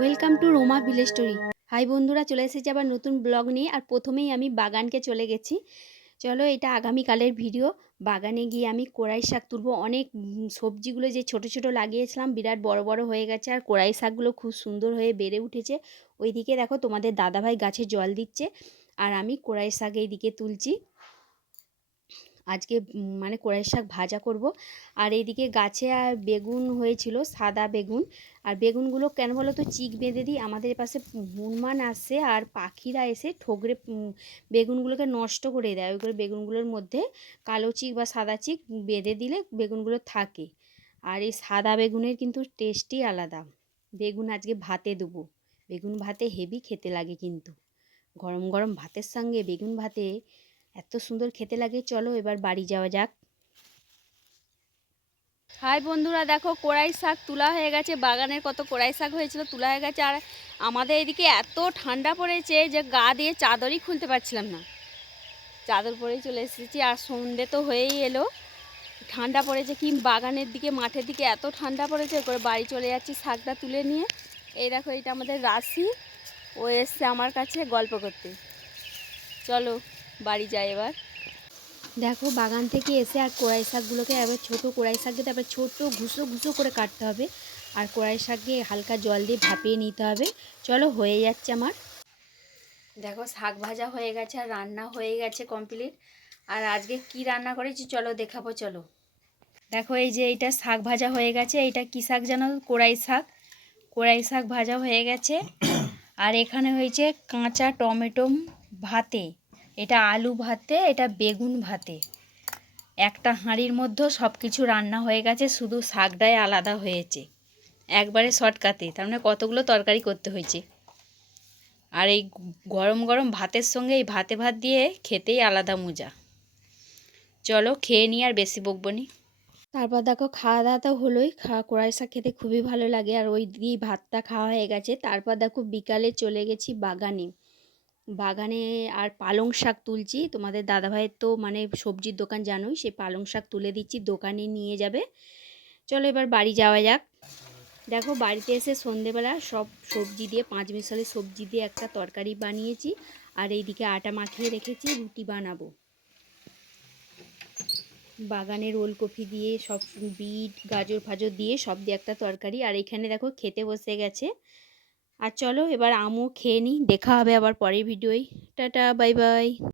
Welcome to Roma village story. Hi বন্ধুরা, চলে এসেছি আবার নতুন ব্লগ নিয়ে, আর প্রথমেই আমি বাগানকে চলে গেছি। চলো, এটা আগামীকালের ভিডিও। বাগানে গিয়ে আমি কোরাই শাক তুলবো। অনেক সবজিগুলো যে ছোট ছোট লাগিয়েছিলাম, বিরাট বড় বড় হয়ে গেছে, আর কোরাই শাকগুলো খুব সুন্দর হয়ে বেড়ে উঠেছে। ওইদিকে দেখো, তোমাদের দাদাভাই গাছে জল দিচ্ছে, আর আমি কোরাই শাক এইদিকে তুলছি। আজকে মানে কোরাই শাক ভাজা করব। আর এইদিকে গাছে আর বেগুন হয়েছিল, সাদা বেগুন। আর বেগুনগুলো কেন বলো তো চিক বেঁধে দিই। আমাদের পাশে হনুমান আসে আর পাখিরা এসে ঠোকরে বেগুনগুলোকে নষ্ট করে দেয়। ওই করে বেগুনগুলোর মধ্যে কালো চিক বা সাদা চিক বেঁধে দিলে বেগুনগুলো থাকে। আর এই সাদা বেগুনের কিন্তু টেস্টই আলাদা। বেগুন আজকে ভাতে দেবো। বেগুন ভাতে হেভি খেতে লাগে কিন্তু। গরম গরম ভাতের সঙ্গে বেগুন ভাতে এত সুন্দর খেতে লাগে, চলো এবার বাড়ি যাওয়া যাক। হাই বন্ধুরা, দেখো কোড়াই শাক তোলা হয়ে গেছে, বাগানের কত কোড়াই শাক হয়েছিল, তোলা হয়ে গেছে, আর আমাদের এদিকে এত ঠান্ডা পড়েছে যে গা দিয়ে চাদরই খুলতে পারছিলাম না। চাদর পরেই চলে এসেছি, আর সন্ধে তো হয়েই এলো। ঠান্ডা পড়েছে, কি বাগানের দিকে, মাঠের দিকে এত ঠান্ডা পড়েছে, করে বাড়ি চলে যাচ্ছি শাকটা তুলে নিয়ে। এই দেখো এটা আমাদের রাশি, ও এসছে আমার কাছে গল্প করতে। চলো। বাড়ি যাই এবার। দেখো, বাগান থেকে এসে আর কোড়াই শাকগুলোকে এবার ছোটো কোড়াই শাককে তারপরে ছোটো ঘুষো ঘুষো করে কাটতে হবে। আর কোড়াই শাককে হালকা জল দিয়ে ভাপিয়ে নিতে হবে। চলো, হয়ে যাচ্ছে আমার। দেখো, শাক ভাজা হয়ে গেছে আর রান্না হয়ে গেছে কমপ্লিট আর আজকে কি রান্না করেছি চলো, দেখাবো, চলো। দেখো, এই যে এইটা শাক ভাজা হয়ে গেছে। এইটা কী শাক জানো? কোড়াই শাক। কোড়াই শাক ভাজা হয়ে গেছে। আর এখানে হয়েছে কাঁচা টমেটো ভাতে। এটা আলু ভাতে, এটা বেগুন ভাতে। একটা হাঁড়ির মধ্যেও সব কিছু রান্না হয়ে গেছে, শুধু শাকটাই আলাদা হয়েছে। একবারে শর্টকাটে, তার মানে কতগুলো তরকারি করতে হয়েছে। আর এই গরম গরম ভাতের সঙ্গে এই ভাতে ভাত দিয়ে খেতেই আলাদা মজা। চলো খেয়ে নিই আর বেশি বকবো নি। তারপর দেখো খাওয়া দাওয়া তো হলোই, খাওয়া কড়াই শাক খেতে খুবই ভালো লাগে। আর ওই দিয়েই ভাতটা খাওয়া হয়ে গেছে। তারপর দেখো বিকালে চলে গেছি বাগানে। বাগানে আর পালং শাক তুলছি। তোমাদের দাদাভাইয়ের তো মানে সবজির দোকান জানোই, সে পালং শাক তুলে দিচ্ছি, দোকানে নিয়ে যাবে। চলো এবার বাড়ি যাওয়া যাক। দেখো বাড়িতে এসে সন্ধেবেলা সব সবজি দিয়ে, পাঁচ মিশালি সবজি দিয়ে একটা তরকারি বানিয়েছি। আর এইদিকে আটা মাখিয়ে রেখেছি, রুটি বানাবো। বাগানের ওলকপি দিয়ে, সব বিট, গাজর ফাজর দিয়ে সব দিয়ে একটা তরকারি। আর এখানে দেখো খেতে বসে গেছে। আর চলো এবার আমও খেয়ে নিই দেখা হবে আবার পরের ভিডিওয়। Tata bye bye.